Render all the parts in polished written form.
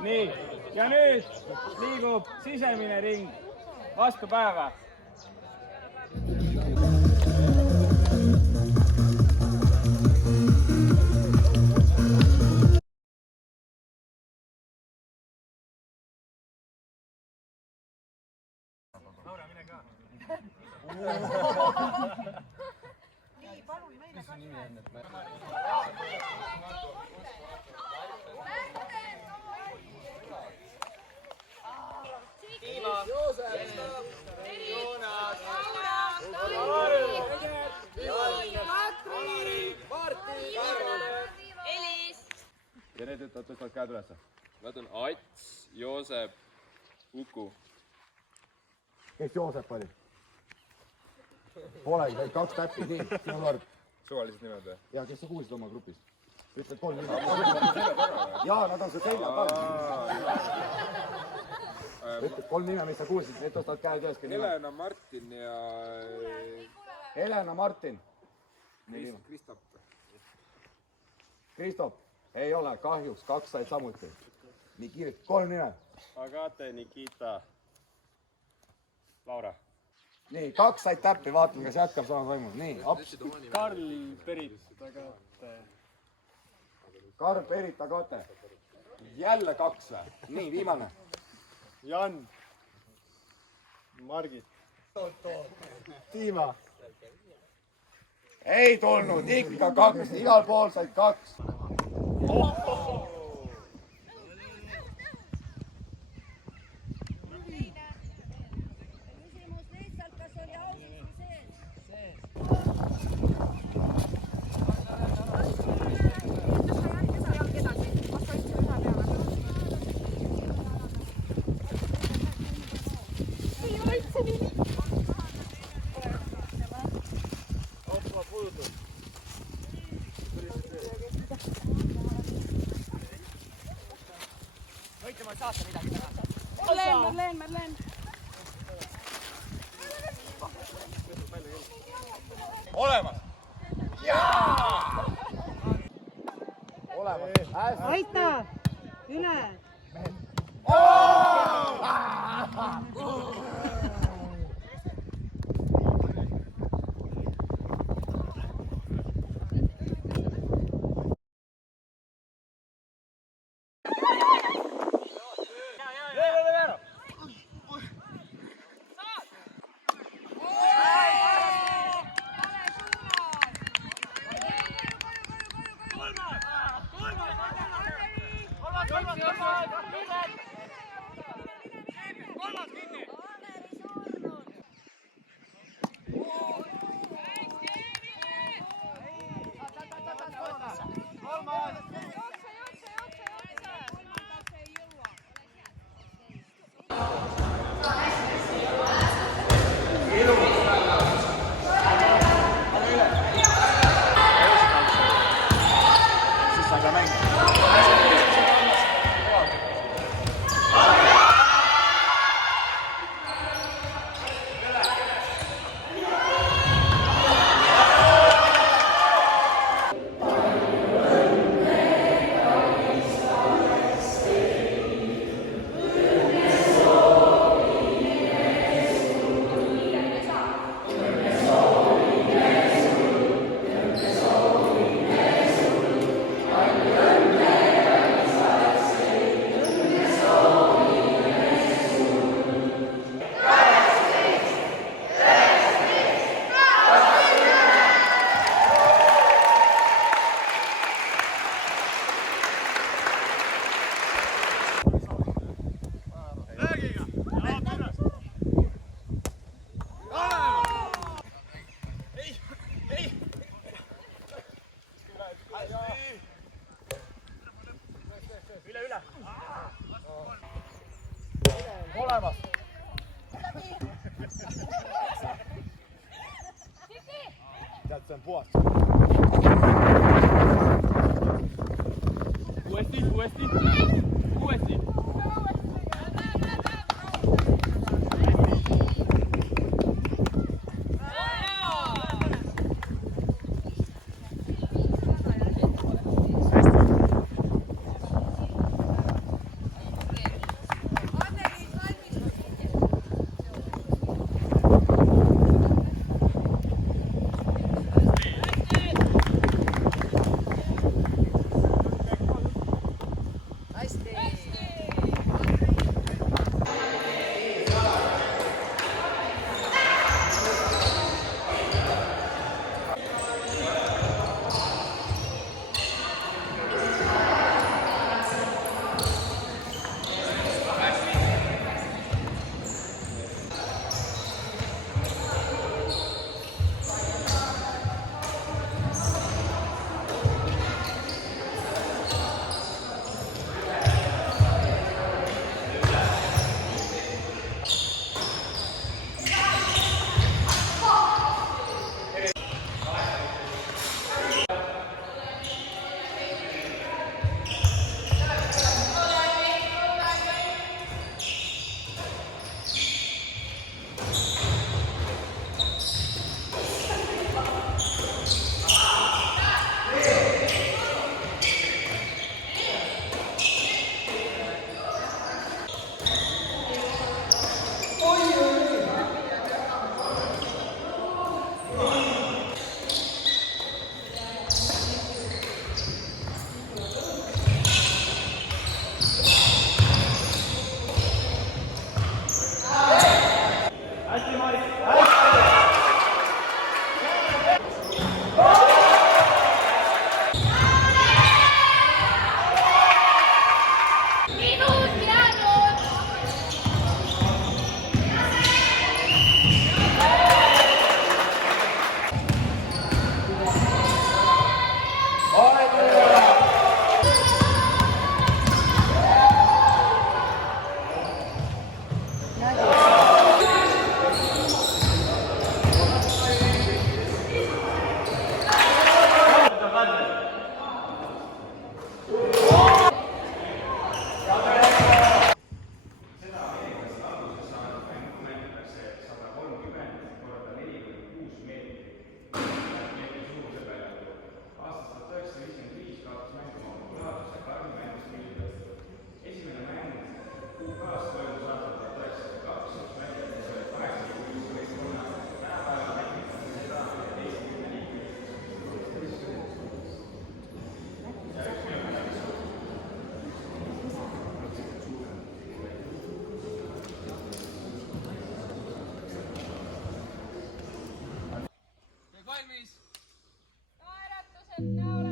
Nii, ja nüüd liigub sisemine ring vastu päeva. Laura, mine ka. Nii, palun meile ka. Tiima, Joosep, Joonas, Katri, Martin, Elis. Ja need tõstavad käed üles. Nad on Ats, Joosep, Uku. Kes Joosep oli? Polegi, said 2 täppi, nii, sinu kord. Suvalised nimed või? Ja kes sa kuulsid oma grupist? Ütled 3 nime. Jaa, nad on su selja taga. Ütled 3 nime, mis sa kuulsid, need tõstavad käed üles. Helena, Martin ja... Helena, Martin. Kristop. Kristop. Ei ole, kahjuks, 2 said samuti. Nii kiirelt, 3 nime. Agate, Nikita, Laura. Nii, 2 said täppi, vaatame, kas jätkab sama toimub. Nii, aps. Karl, Perit, Agate. Karl, Perit, Agate. Jälle 2 või? Nii, viimane. Jan, Margit, Tiima. Ei tulnud, ikka 2, igal pool said 2. Merlen. Olemas! Jaa! Olemas. Aita! Üle! Olemas. Tead, see on puhas. Uuesti. Minut jäänud. Valmis. Naeratused näole.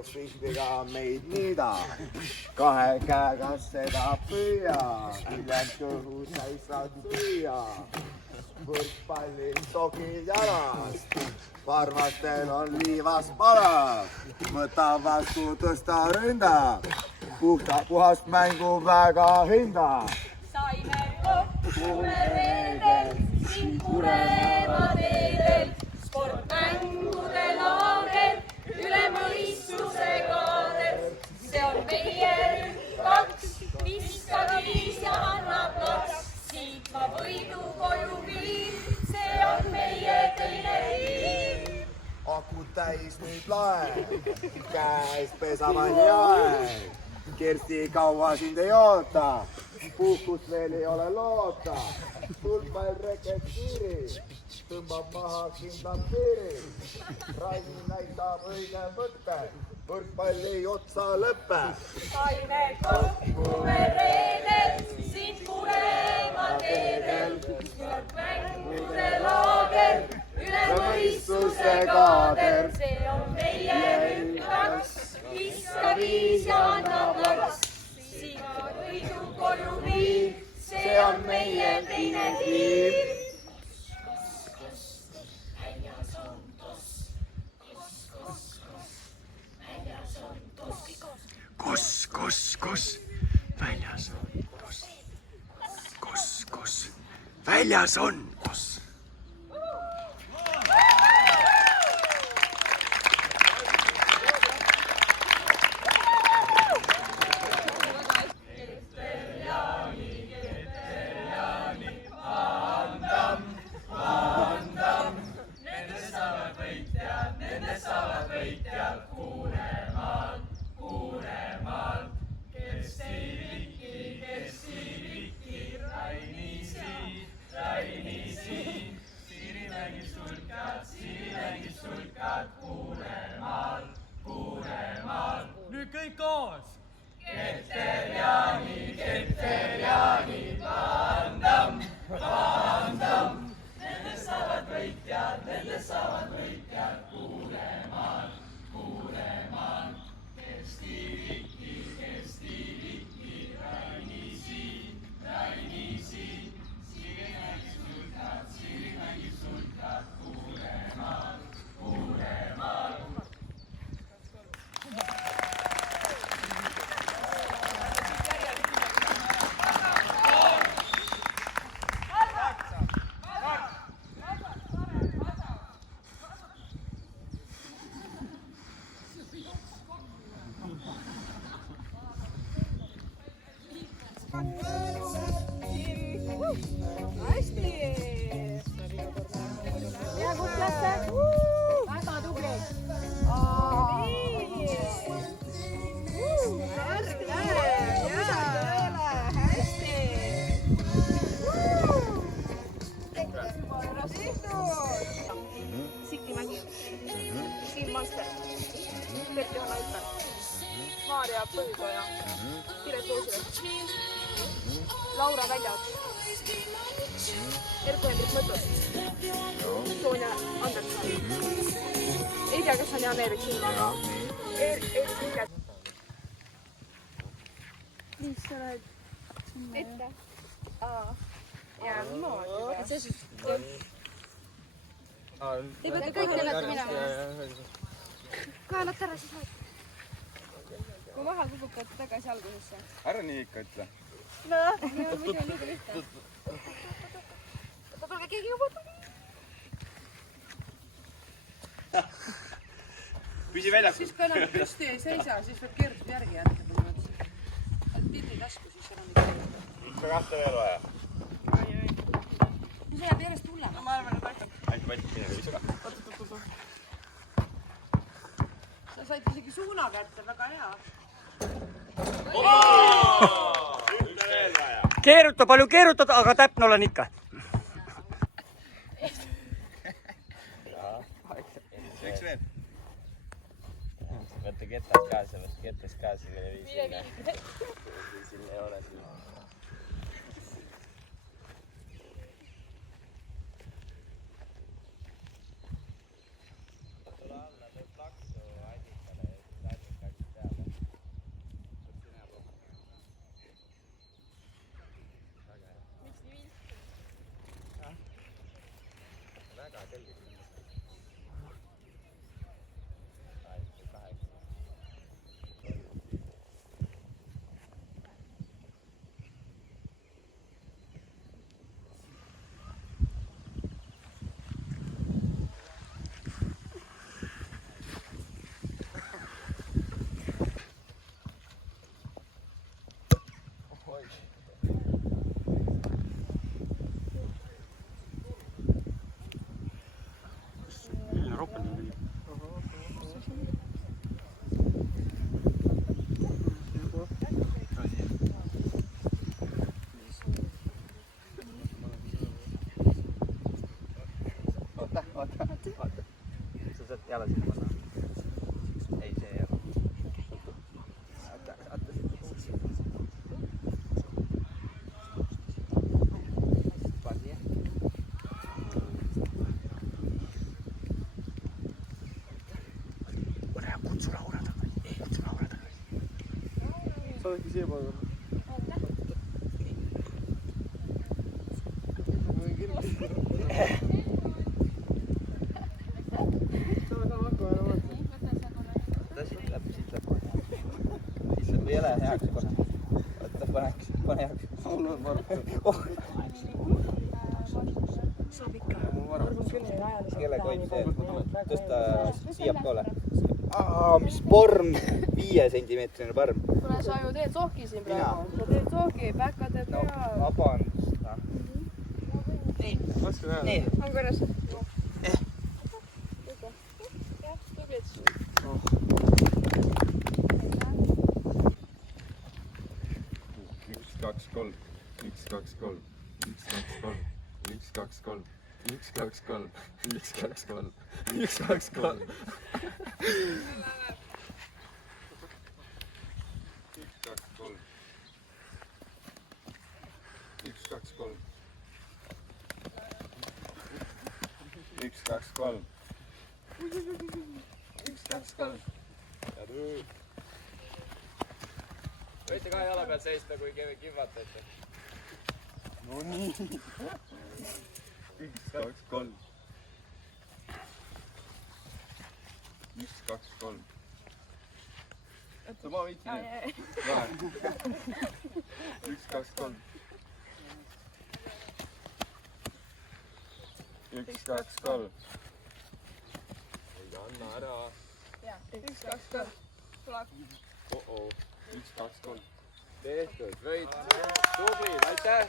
surfismiga meid niida. Kahe käega seda püüa, hiljem kõhu sai saad süüa. Võrkpallil sokid jalas, varmastel on liivas palav. Võta vastu, tõsta ründa, puhast mängu väga hinda. Saime kokku reedel, siin Kuremaa teedel, sportmängude laagel, üle mõistuse kaader. See on meie rühm 2, viska 5 ja annab laks. Siit ma võidu koju viin, see on meie teine tiim. Akud täis nüüd lae, käes pesavaid jae. Kersti kaua sind ei oota, puhkust veel ei ole loota. Sulpall reket kiiri, tõmbab maha kindlad piiri. Raini näitab õige mõtte, võrkpalli otsa lõppe. Saime kokku me reedel, siin Kuremaa teedel, sportmängude laagel, üle mõistuse kaader. See on meie rühm 2, viska 5 ja annab laks. Siit ma võidu koju viin, see on meie teine tiim. Kus, väljas on kus, väljas on kus. Nüüd kõik koos! Hästi! Ja kuidas see? Väga tubli! Nii! Hästi! Sikki Mägi, Siim Master, Terti Hanna Üpper, Maarja Põldoja, Piret Uusile, Laura Väljaots, Erko-Hendrik Mõttus, Sonja Anderson. Ei tea, kas on Jan-Erik Silma. Mis sa oled? Ette? Ja niimoodi. See siis... Ei peate kõik ennata minema. Kaelad ära siis vaid. Kui maha kukukad tagasi algusesse. Ära nii ikka ütle. No, nii on muidu liiga lihtne. Tulge keegi juba tuli. Püsi väljas. Siis kui enam püsti ei seisa, siis võib keerutada järgi jätta põhimõtteliselt. Et pildi tasku, siis enam ei tea. Ikka kahte veel vaja. See jääb järjest hullem. Ma arvan, et aitab. Ainult Mati minema viska. Sa said isegi suuna kätte, väga hea. Ütle veel vaja. Keeruta, palju keerutad, aga täpne olen ikka. Eks veel. Võtta ketas ka sellest, ketas ka selle viisi. Sinna ei ole sinna. Tule alla, teeb laksu, Aidikale. jala sinna panna. Ei, see ei ole. Panni. Ole, kutsu Laura tagasi. Ei, kutsu Laura tagasi. Sa oledki siia pannud. Ei ole heaks kohe. Oota, pane heaks. Mul on varutud. Kelle koip see? Tõsta siiapoole. Mis porm! 5 sentimeetrine porm. Kuule, sa ju teed sohki siin praegu. Sa teed sohki, päkka teed No, pea. vabandust. Nii. Nii. On korras. Jah, tublid. 1, 2, 3, 1, 2, 3, 1, 2, 3, 1, 2, 3, 1, 2, 3, 1, 2, 3, 1, 2, 3. 1, 2, 3. 1, 2, 3. Võite kahe jala peal seista, kui kihvatate. No nii. 1, 2, 3. 1, 2, 3. Ma võitsin. 1, 2, 3. 1, 2, 3. Ei anna ära. 1, 2, 3. Tulak. 1, 2, 3. Tehtud, võit. Tublid, aitäh!